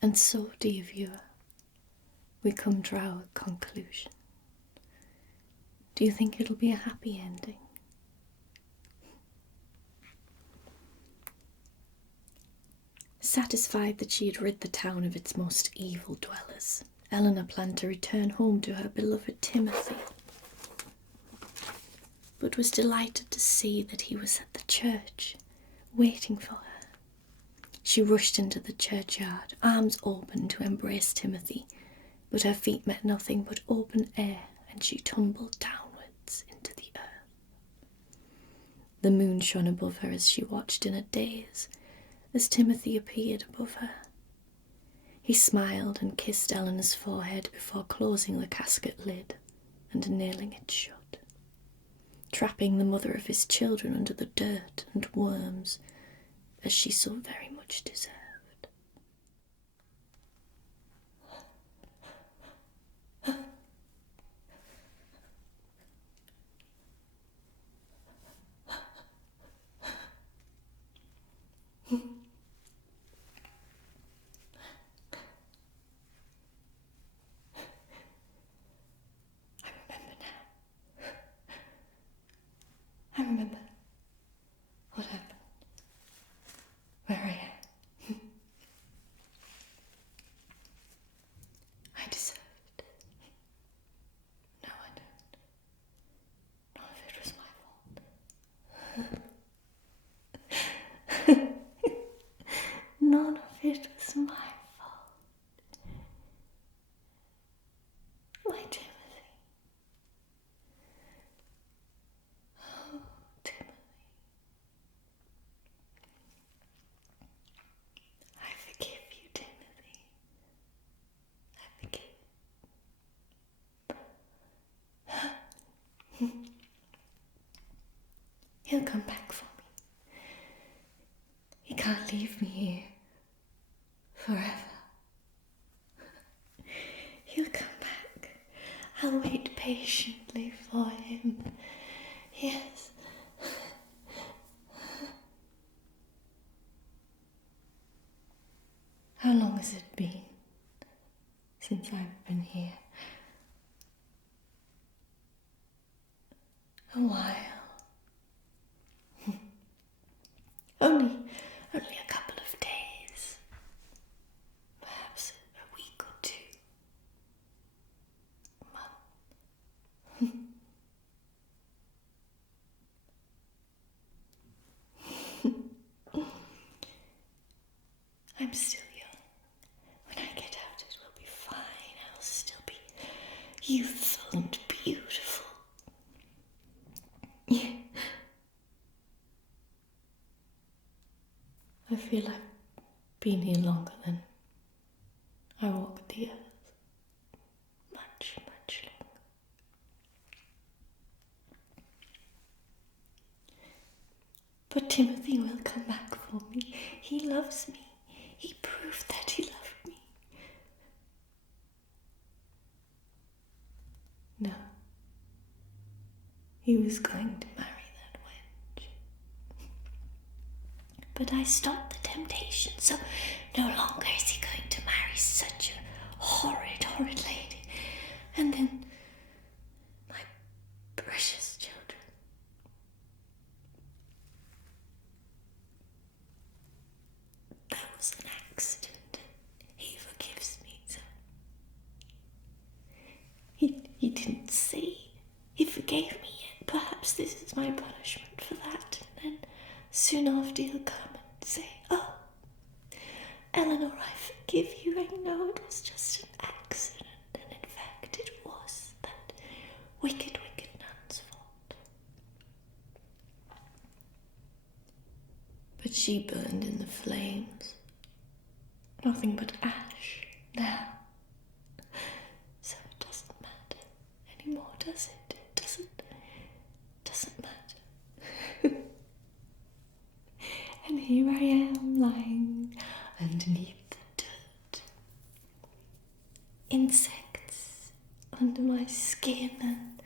And so, dear viewer, we come to our conclusion. Do you think it'll be a happy ending? Satisfied that she had rid the town of its most evil dwellers, Eleanor planned to return home to her beloved Timothy, but was delighted to see that he was at the church, waiting for her. She rushed into the churchyard, arms open to embrace Timothy, but her feet met nothing but open air, and she tumbled downwards into the earth. The moon shone above her as she watched in a daze, as Timothy appeared above her. He smiled and kissed Eleanor's forehead before closing the casket lid and nailing it shut, trapping the mother of his children under the dirt and worms, as she so very much deserved. I remember what happened, where I am. I deserved it. No, I don't. None of it was my fault. None of it was my fault. My Timothy. Oh, Timothy. I forgive you, Timothy. I forgive. He'll come back for me. He can't leave me here forever. He'll come back. I'll wait patiently for him. Yes. How long has it been since I've been here? A while. Only a couple of days. Perhaps a week or 2. A month. I'm still young. When I get out it will be fine. I'll still be youthful and beautiful. Yeah. I feel I've been here longer than I walked the earth. Much, much longer. But Timothy will come back for me. He loves me. He proved that he loved me. No. He was going to marry that wench. But I stopped the temptation, so no longer is he going to marry such a horrid, horrid lady. And then my precious children. That was an accident. He forgives me, so he didn't say he forgave me yet. Perhaps this is my punishment for that. And then soon after he'll come and say, "Oh, Eleanor, I forgive you. I know it was just an accident, and in fact it was that wicked, wicked nun's fault." But she burned in the flames. Nothing but ash now. So it doesn't matter anymore, does it? It doesn't matter. And here I am lying underneath the dirt. Insects under my skin and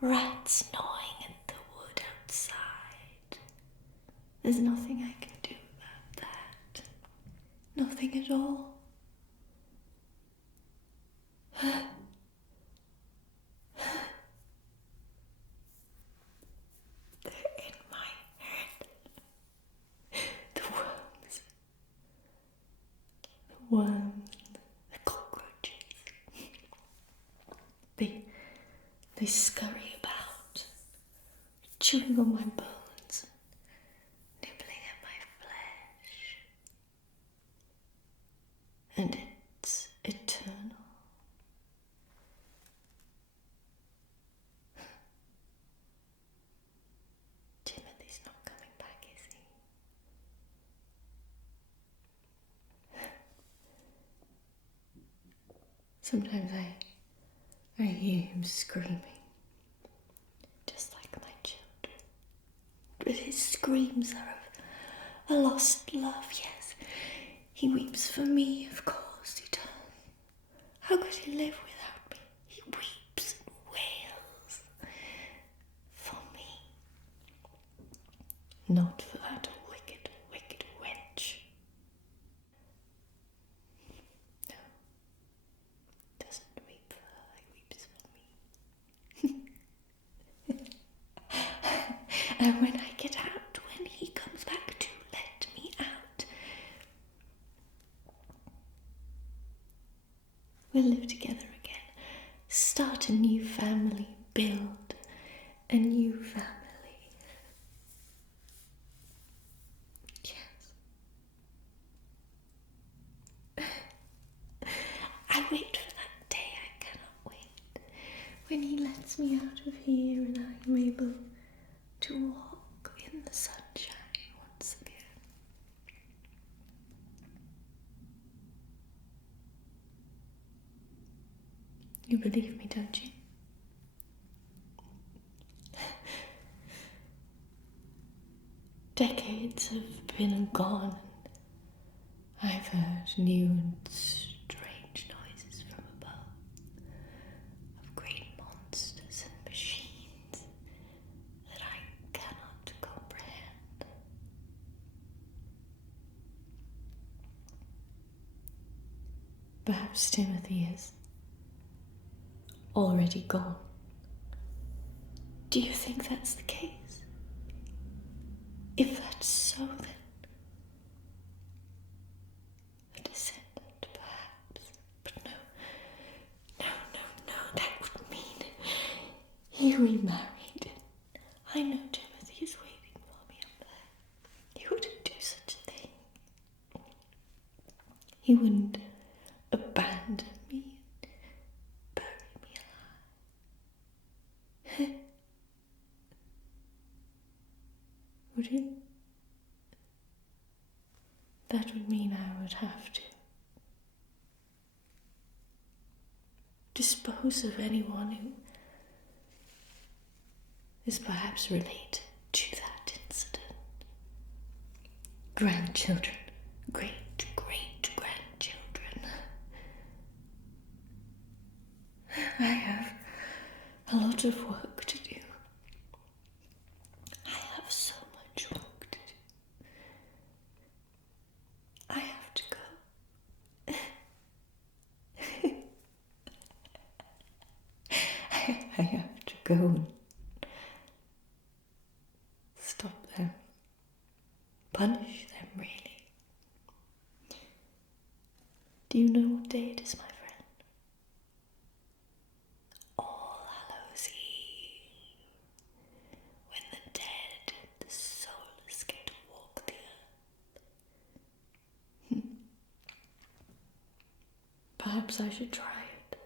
rats gnawing at the wood outside. There's nothing I can do about that. Nothing nothing at all. They're in my head. The worms, the cockroaches. They scurry about, chewing on my bones, nibbling at my flesh. And it's eternal. Timothy's not coming back, is he? Sometimes I hear him screaming, just like my children. But his screams are of a lost love, yes. He weeps for me, of course he does. How could he live without me? He weeps and wails for me. Not for that wicked, wicked wench. No, doesn't weep for her, he weeps for me. And when I get out, when he comes back to let me out, we'll live together again, start a new family, build a new family. Yes. I wait for that day, I cannot wait, when he lets me out of here and I'm able to walk in the sunshine once again. You believe me, don't you? Decades have been and gone, and I've heard new and strange noises from above, of great monsters and machines that I cannot comprehend. Perhaps Timothy is already gone. Do you think that's the case? If that's so, then a descendant, perhaps. But no, that would mean he remarried. I know Timothy is waiting for me up there. He wouldn't do such a thing. He wouldn't abandon me and bury me alive. Would he? That would mean I would have to dispose of anyone who is perhaps related to that incident. Grandchildren, great-great-grandchildren. I have a lot of work to do. I have so much work to do. I have to go. I have to go and stop them, punish them, really. Do you know what day it is, my friend? All Hallows Eve, when the dead and the soulless get to walk the earth. Perhaps I should try it.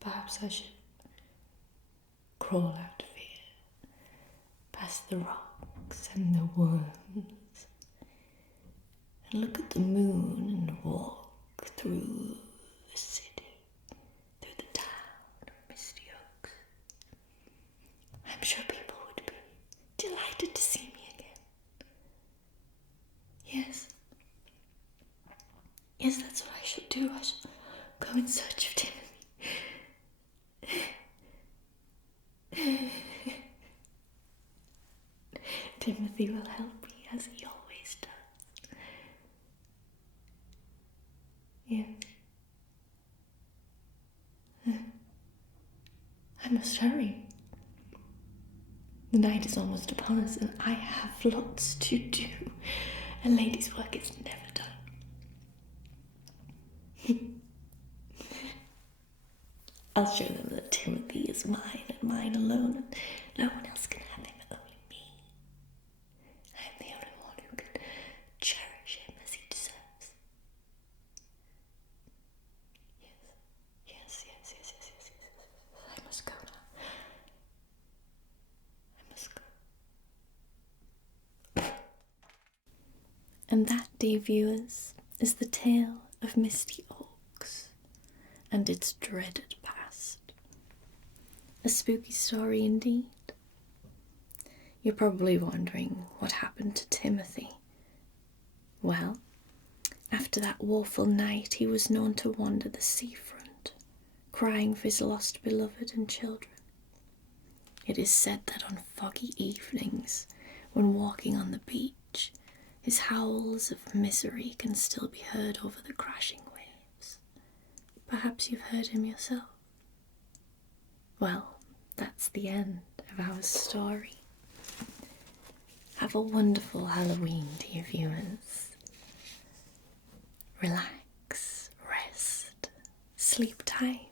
Perhaps I should crawl out of here, past the rocks and the worms, and look at the moon and walk through the city, through the town of Misty Oaks. I'm sure people would be delighted to see me again. Yes. Yes, that's what I should do. I should go in search of Timothy. Timothy will help me as he always The night is almost upon us, and I have lots to do. A lady's work is never done. I'll show them that Timothy is mine and mine alone, and no one else can have him, only me. I am the only one who can cherish him as he deserves. Yes. I must go now. I must go. And that, dear viewers, is the tale of Misty Oaks and its dreaded past. A spooky story indeed. You're probably wondering what happened to Timothy. Well, after that woeful night, he was known to wander the seafront, crying for his lost beloved and children. It is said that on foggy evenings, when walking on the beach, his howls of misery can still be heard over the crashing waves. Perhaps you've heard him yourself. Well, that's the end of our story. Have a wonderful Halloween, dear viewers. Relax, rest, sleep tight.